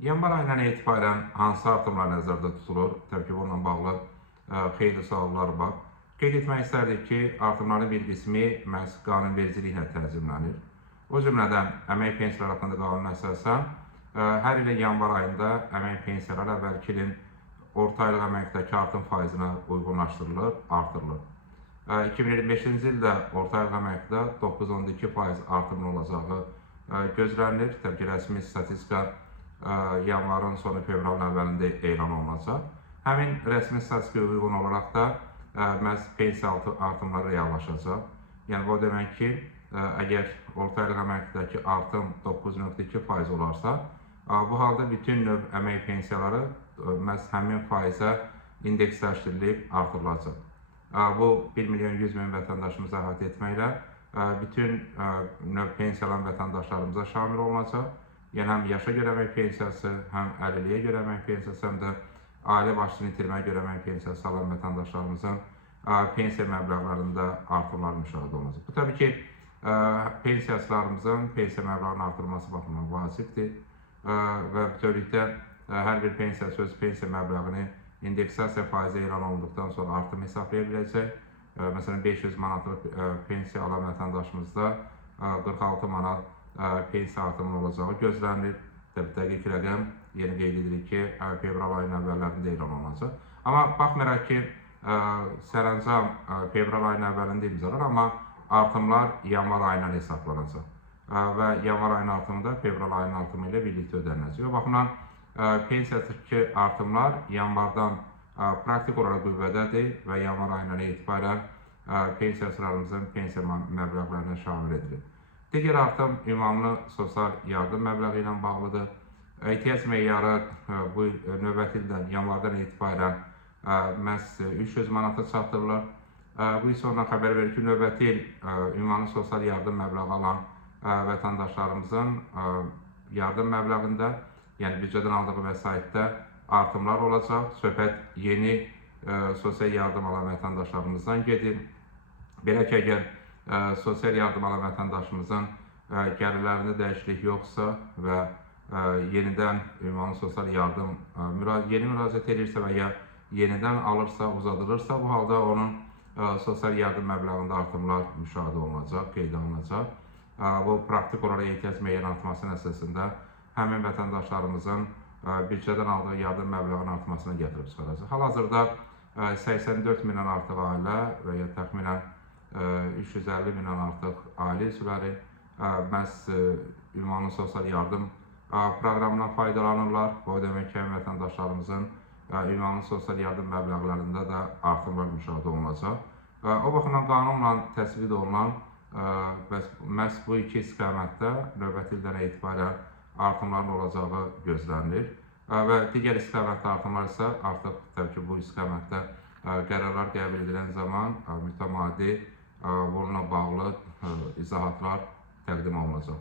Yanvar ayından etibarən hansı artımlar nəzərdə tutulur? Təbii ki, bununla bağlı xeyli suallar var. Qeyd etmək istərdik ki, artımların bir qismi məhz qanunvericiliklə tənzimlənir. O cümlədən əmək pensiyaları haqqında qanuna əsasən hər ilin yanvar ayında əmək pensiyaları əvvəlki ilin orta aylıq əməkdəki artım faizinə uyğunlaşdırılır, artırılır. 2025-ci ildə orta aylıq əməkdə 9.2% artımın olacağı gözlənilir. Təbii ki, rəsmi statistika yanvarın sonu fevralın əvvəlində elan olunacaq. Həmin rəsmi statistikaya uyğun olaraq da məhz pensiya artımları reallaşacaq. Yəni, bu demək ki, əgər orta aylıq əməkdəki artım 9.2% olarsa, bu halda bütün növ əmək pensiyaları məhz həmin faizə indeksləşdirilib artırılacaq. Bu 1.100.000 vətəndaşımızı əhatə etməklə bütün növ pensiyalan vətəndaşlarımıza şamil olunacaq. Yəni, həm yaşa görə əmək pensiyası, həm əlilliyə görə əmək pensiyası, həm də ailə başçını itirməyə görə əmək pensiyası alan vətəndaşlarımızın pensiya məbləğlərində artımlar müşahidə olunacaq. Bu, təbii ki, pensiyaslarımızın pensiya məbləğinin artırılması baxımından vacibdir və bütövlükdə hər bir pensiyası öz pensiya məbləğini indeksasiya faizi elan olunduqdan sonra artım hesablaya biləcək. Məsələn, 500 manatlıq pensiya alan vətəndaşımızda 46 manat pensiya artımının olacağı gözlənilir. Təbii, dəqiq rəqəm yeni qeyd edirik ki, fevral ayının əvvəllərində elan olunacaq. Amma baxmayaraq ki, sərəncam fevral ayının əvvəlində imzalar, amma artımlar yanvar ayından hesablanacaq. Və yanvar ayının artımı da fevral ayının artımı ilə birlikdə ödəniləcək. O baxımdan pensiyadakı artımlar yanvardan praktik olaraq qüvvədədir və yanvar ayından etibarən pensiyacılarımızın pensiya məbləğlərinə şamil edilir. Digər artım ünvanlı sosial yardım məbləği ilə bağlıdır. Ehtiyac meyarı bu növbəti ildən, yanvardan etibarən məhz 300 manata çatdırılır. Bu isə ondan xəbər verir ki, növbəti il ünvanlı sosial yardım məbləği alan vətəndaşlarımızın yardım məbləğində, yəni büdcədən aldığı vəsaitdə artımlar olacaq. Söhbət yeni sosial yardım alan vətəndaşlarımızdan gedir. Belə ki, əgər sosial yardım alan vətəndaşımızın gəlirlərində dəyişiklik yoxsa və yenidən ünvanlı sosial yardım yeni müraciət edirsə və ya yenidən alırsa, uzadılırsa, bu halda onun sosial yardım məbləğində artımlar müşahidə olunacaq, qeydə alınacaq. Bu, praktik olaraq ehtiyac meyarının artmasının əsasında həmin vətəndaşlarımızın büdcədən aldığı yardım məbləğinin artmasına gətirib çıxaracaq. Hal-hazırda 84 mindən artıq ailə və ya təxminən 350 mindən artıq ailə üzvləri məhz ünvanlı sosial yardım proqramından faydalanırlar. Bu demək ki, vətəndaşlarımızın ünvanlı sosial yardım məbləğlərində də artımlar müşahidə olunacaq. O baxımdan qanunla təsdiq olunan məhz bu iki istiqamətdə növbəti ildən etibarən artımların olacağı gözlənilir. Və digər istiqamətdə artımlar isə artıq təbii ki, bu istiqamətdə qərarlar qəbul edilən zaman mütəmadi bununla bağlı izahatlar təqdim olunacaq.